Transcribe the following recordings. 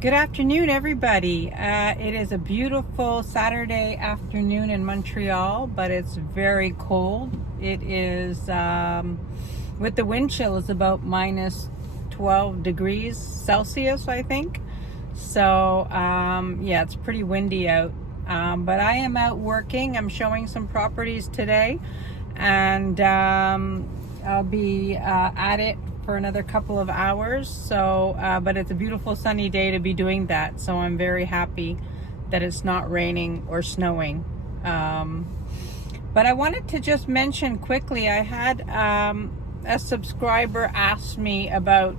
Good afternoon, everybody. It is a beautiful Saturday afternoon in Montreal, but it's very cold. It is, with the wind chill, it's about minus 12 degrees Celsius, I think. So, yeah, it's pretty windy out. But I am out working. I'm showing some properties today, and I'll be at it for another couple of hours. So, but it's a beautiful sunny day to be doing that. So I'm very happy that it's not raining or snowing. But I wanted to just mention quickly, I had a subscriber ask me about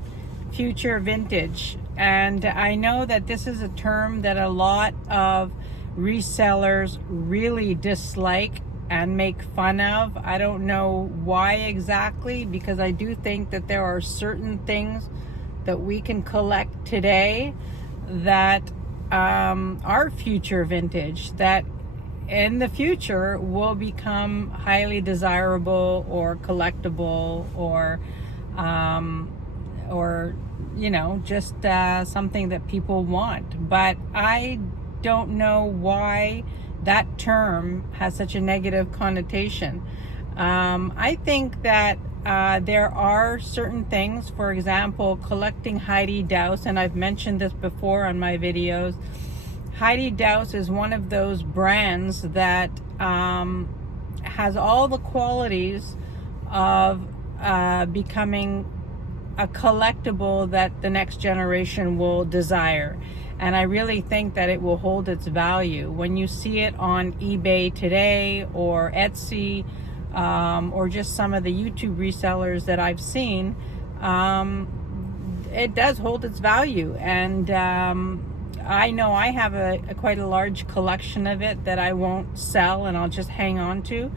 future vintage. And I know that this is a term that a lot of resellers really dislike and make fun of. I don't know why exactly, because I do think that there are certain things that we can collect today that are future vintage, that in the future will become highly desirable or collectible, or just something that people want. But I don't know why that term has such a negative connotation. I think that there are certain things, for example, collecting Heidi Daus, and I've mentioned this before on my videos. Heidi Daus is one of those brands that has all the qualities of becoming a collectible that the next generation will desire. And I really think that it will hold its value. When you see it on eBay today, or Etsy, or just some of the YouTube resellers that I've seen, it does hold its value. And I know I have quite a large collection of it that I won't sell, and I'll just hang on to,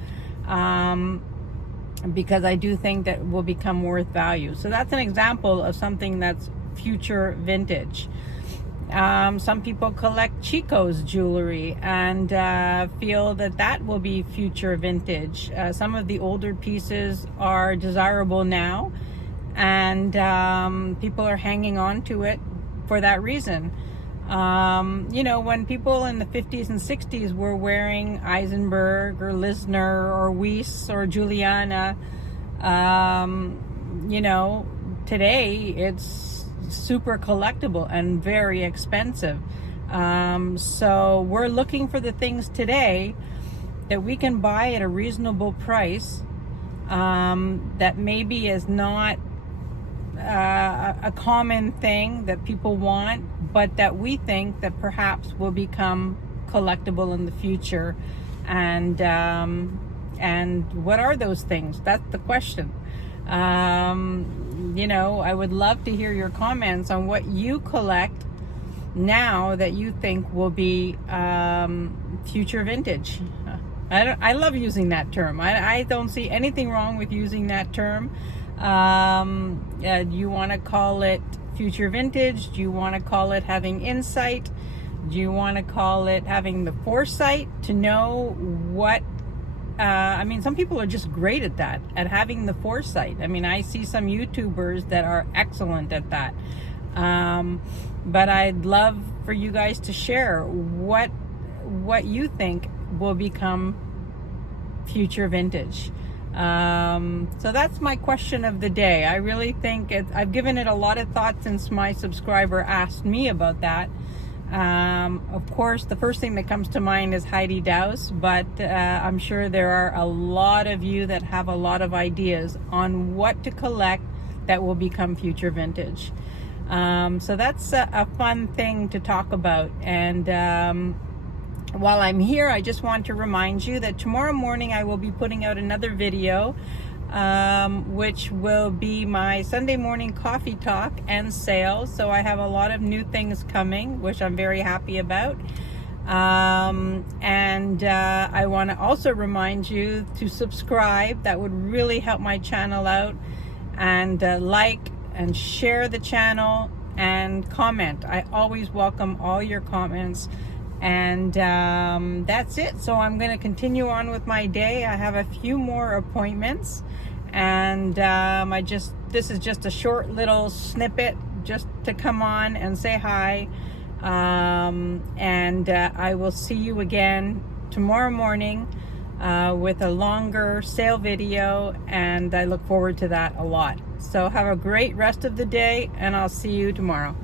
because I do think that it will become worth value. So that's an example of something that's future vintage. Some people collect Chico's jewelry and feel that that will be future vintage. Some of the older pieces are desirable now, and people are hanging on to it for that reason. When people in the 50s and 60s were wearing Eisenberg or Lisner or Weiss or Juliana, today it's super collectible and very expensive. So we're looking for the things today that we can buy at a reasonable price, that maybe is not a common thing that people want, but that we think that perhaps will become collectible in the future. And what are those things? That's the question. I would love to hear your comments on what you collect now that you think will be future vintage. I love using that term. I don't see anything wrong with using that term. Do you want to call it future vintage? Do you want to call it having insight? Do you want to call it having the foresight to know what some people are just great at that, at having the foresight. I see some YouTubers that are excellent at that. But I'd love for you guys to share what you think will become future vintage. So that's my question of the day. I really think I've given it a lot of thought since my subscriber asked me about that. Of course, the first thing that comes to mind is Heidi Daus, but I'm sure there are a lot of you that have a lot of ideas on what to collect that will become future vintage. So that's a fun thing to talk about. And while I'm here, I just want to remind you that tomorrow morning I will be putting out another video, which will be my Sunday morning coffee talk and sales. So I have a lot of new things coming, which I'm very happy about. And I want to also remind you to subscribe. That would really help my channel out. And like and share the channel, and comment. I always welcome all your comments. And that's it. So I'm going to continue on with my day. I have a few more appointments, and this is just a short little snippet just to come on and say hi And I will see you again tomorrow morning with a longer sale video, and I look forward to that a lot. So have a great rest of the day, and I'll see you tomorrow.